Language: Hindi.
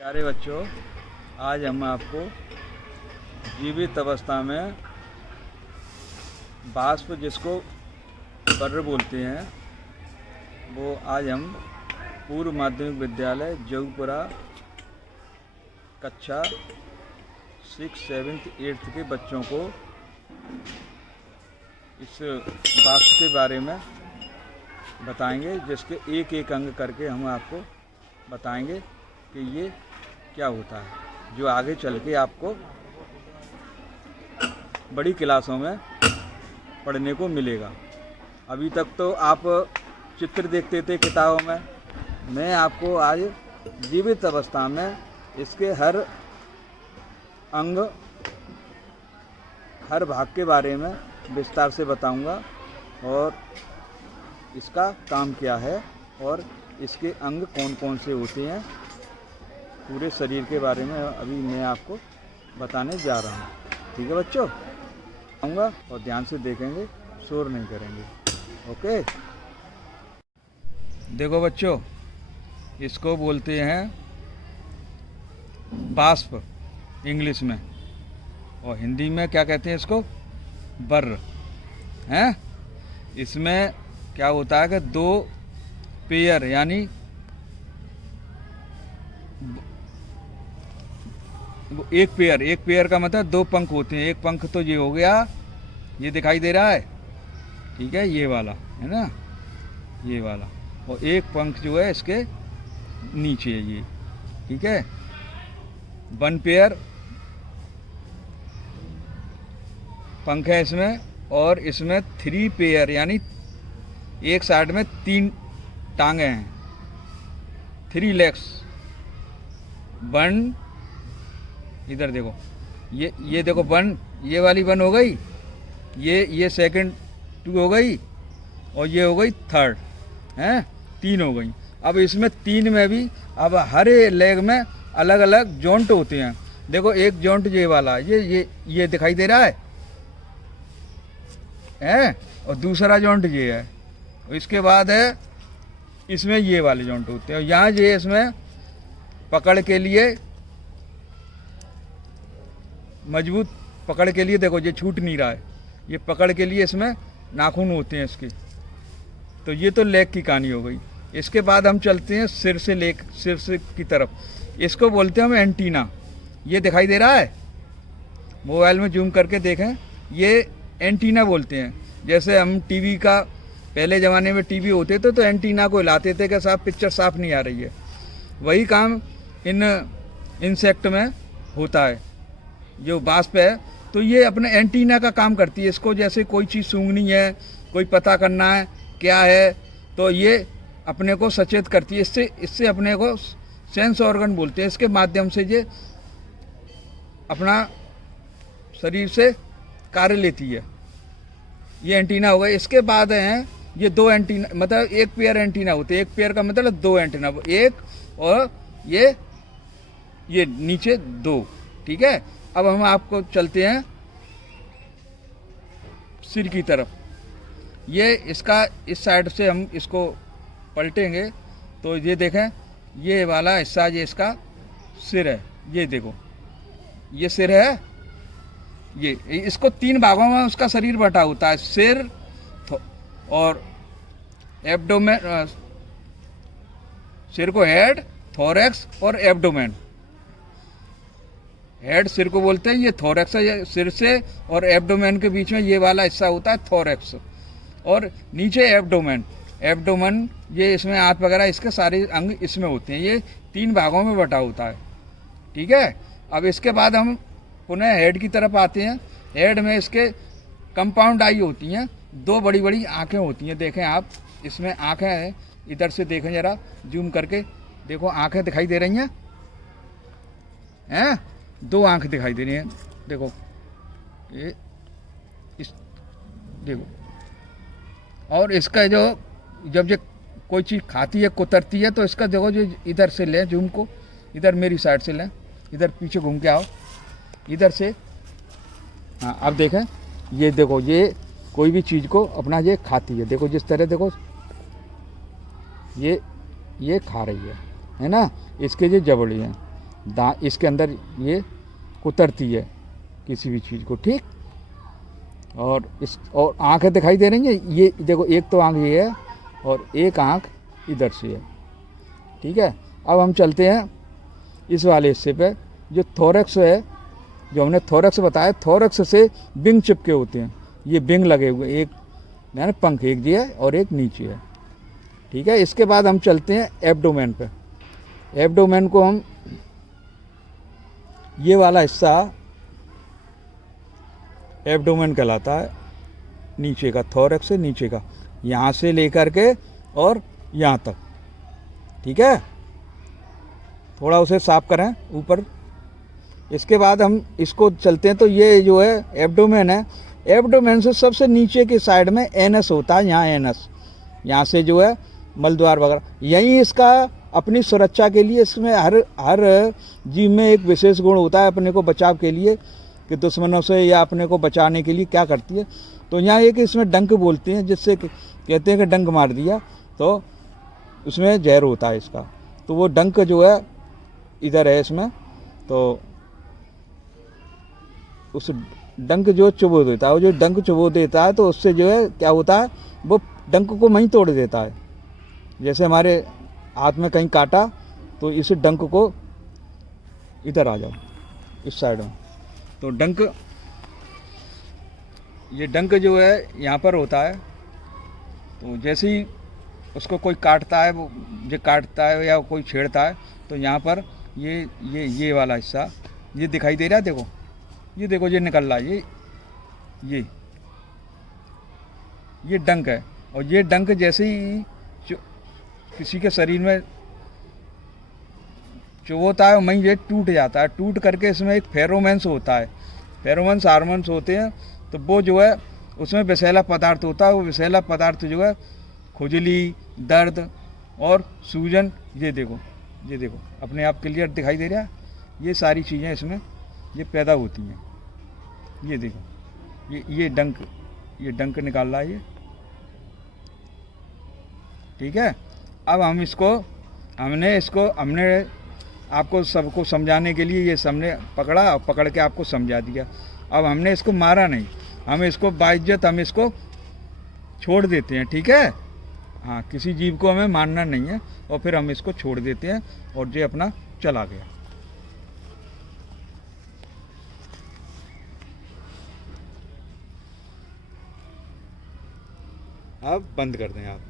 प्यारे बच्चों, आज हम आपको जीवित अवस्था में वाष्प जिसको बर्र बोलते हैं वो आज हम पूर्व माध्यमिक विद्यालय जौपुरा कक्षा 6, 7, 8 के बच्चों को इस वाष्प के बारे में बताएंगे, जिसके एक एक अंग करके हम आपको बताएंगे कि ये क्या होता है, जो आगे चल के आपको बड़ी क्लासों में पढ़ने को मिलेगा। अभी तक तो आप चित्र देखते थे किताबों में, मैं आपको आज जीवित अवस्था में इसके हर अंग, हर भाग के बारे में विस्तार से बताऊंगा और इसका काम क्या है और इसके अंग कौन कौन से होते हैं, पूरे शरीर के बारे में अभी मैं आपको बताने जा रहा हूँ। ठीक है बच्चों, आऊँगा और ध्यान से देखेंगे, शोर नहीं करेंगे। ओके, देखो बच्चों, इसको बोलते हैं वाष्प इंग्लिश में, और हिंदी में क्या कहते हैं इसको, बर्र हैं। इसमें क्या होता है कि दो पेयर यानी एक पेयर का मतलब दो पंख होते हैं। एक पंख तो ये हो गया, ये दिखाई दे रहा है, ठीक है, ये वाला है ना, ये वाला, और एक पंख जो है इसके नीचे है ये, ठीक है। वन पेयर पंख है इसमें, और इसमें थ्री पेयर यानी एक साइड में तीन टांगे हैं, थ्री लेग्स। वन, इधर देखो, ये देखो वन, ये वाली वन हो गई, ये सेकंड टू हो गई, और ये हो गई थर्ड, हैं, तीन हो गई। अब इसमें तीन में भी अब हर लेग में अलग अलग जॉइंट होते हैं। देखो एक जॉइंट ये वाला, ये दिखाई दे रहा है, और दूसरा जॉइंट ये है। इसके बाद है इसमें ये वाले जॉइंट होते हैं, और यहाँ ये इसमें पकड़ के लिए, मजबूत पकड़ के लिए, देखो ये छूट नहीं रहा है, ये पकड़ के लिए इसमें नाखून होते हैं इसके। तो ये तो लेग की कहानी हो गई। इसके बाद हम चलते हैं सिर से की तरफ। इसको बोलते हैं हम एंटीना। ये दिखाई दे रहा है, मोबाइल में जूम करके देखें, ये एंटीना बोलते हैं। जैसे हम टीवी का, पहले ज़माने में टीवी होते थे तो एंटीना को हिलाते थे कि साहब पिक्चर साफ नहीं आ रही है, वही काम इन इंसेक्ट में होता है। जो वाष्प है तो ये अपने एंटीना का काम करती है। इसको जैसे कोई चीज़ सूंघनी है, कोई पता करना है क्या है, तो ये अपने को सचेत करती है। इससे अपने को सेंस ऑर्गन बोलते हैं। इसके माध्यम से ये अपना शरीर से कार्य लेती है। ये एंटीना हो गए। इसके बाद हैं ये दो एंटीना, मतलब एक पेयर एंटीना होते हैं। एक पेयर का मतलब दो एंटीना, एक और ये नीचे दो, ठीक है। अब हम आपको चलते हैं सिर की तरफ। ये इसका इस साइड से हम इसको पलटेंगे तो ये देखें, ये वाला हिस्सा ये इसका सिर है। ये देखो, ये सिर है। ये इसको तीन भागों में उसका शरीर बटा होता है, सिर और एब्डोमेन। सिर को हेड, थोरैक्स और एब्डोमेन। हेड सिर को बोलते हैं, ये थोरैक्स है, सिर से और एब्डोमेन के बीच में ये वाला हिस्सा होता है थोरैक्स, और नीचे एब्डोमेन। एब्डोमेन ये इसमें हाथ वगैरह, इसके सारे अंग इसमें होते हैं। ये तीन भागों में बटा होता है, ठीक है। अब इसके बाद हम पुनः हेड की तरफ आते हैं। हेड में इसके कंपाउंड आई होती हैं, दो बड़ी बड़ी आँखें होती हैं। देखें आप, इसमें आँखें हैं, इधर से देखें जरा जूम करके, देखो आँखें दिखाई दे रही हैं, दो आँख दिखाई दे रही हैं। देखो ये देखो, और इसका जो जब ये कोई चीज़ खाती है, कुतरती है, तो इसका देखो जो इधर से लें जूम को, इधर मेरी साइड से लें, इधर पीछे घूम के आओ, इधर से, हाँ अब देखें, ये देखो, ये कोई भी चीज़ को अपना ये खाती है। देखो जिस तरह, देखो ये खा रही है ना, इसके ये जबड़ी हैं। इसके अंदर ये कुतरती है किसी भी चीज़ को, ठीक। और आँखें दिखाई दे रही हैं, ये देखो एक तो आँख ये है और एक आँख इधर से है, ठीक है। अब हम चलते हैं इस वाले हिस्से पे, जो थोरैक्स है, जो हमने थोरैक्स बताया, थोरैक्स से विंग चिपके होते हैं, ये विंग लगे हुए, एक यानी पंख एक जी है और एक नीचे है, ठीक है। इसके बाद हम चलते हैं एब्डोमेन पे। एब्डोमेन को हम, ये वाला हिस्सा एब्डोमेन कहलाता है, नीचे का, थोरैक्स से नीचे का, यहाँ से लेकर के और यहाँ तक, ठीक है। थोड़ा उसे साफ करें ऊपर। इसके बाद हम इसको चलते हैं, तो ये जो है एब्डोमेन है, एब्डोमेन से सबसे नीचे के साइड में एनस होता है, यहाँ एनस, यहाँ से जो है मलद्वार वगैरह, यही इसका अपनी सुरक्षा के लिए, इसमें हर जीव में एक विशेष गुण होता है अपने को बचाव के लिए, कि दुश्मनों से या अपने को बचाने के लिए क्या करती है। तो यहाँ एक इसमें डंक बोलते हैं, जिससे कहते हैं कि डंक मार दिया तो उसमें जहर होता है इसका, तो वो डंक जो है इधर है इसमें, तो उस डंक जो चुबो देता है, वो जो डंक चुबो देता है तो उससे जो है क्या होता है, वो डंक को वहीं तोड़ देता है। जैसे हमारे हाथ में कहीं काटा तो इस डंक को, इधर आ जाओ इस साइड में, तो डंक, ये डंक जो है यहाँ पर होता है, तो जैसे ही उसको कोई काटता है, वो जो काटता है या कोई छेड़ता है, तो यहाँ पर ये वाला हिस्सा ये दिखाई दे रहा है, देखो ये देखो, ये निकल रहा है, ये डंक है। और ये डंक जैसे ही किसी के शरीर में चुभोता है, वहीं ये टूट जाता है, टूट करके इसमें एक फेरोमेंस होता है, फेरोमेंस हार्मोन्स होते हैं, तो वो जो है उसमें विषैला पदार्थ होता है, वो विषैला पदार्थ जो है खुजली, दर्द और सूजन, ये देखो अपने आप क्लियर दिखाई दे रहा है, ये सारी चीज़ें इसमें ये पैदा होती हैं। ये देखो ये डंक निकाल रहा है ये, ठीक है। अब हम हमने आपको सबको समझाने के लिए ये सबने पकड़ा और पकड़ के आपको समझा दिया। अब हमने इसको मारा नहीं, हम इसको बाइज्जत हम इसको छोड़ देते हैं, ठीक है। हाँ, किसी जीव को हमें मारना नहीं है, और फिर हम इसको छोड़ देते हैं और ये अपना चला गया। अब बंद कर दें आप।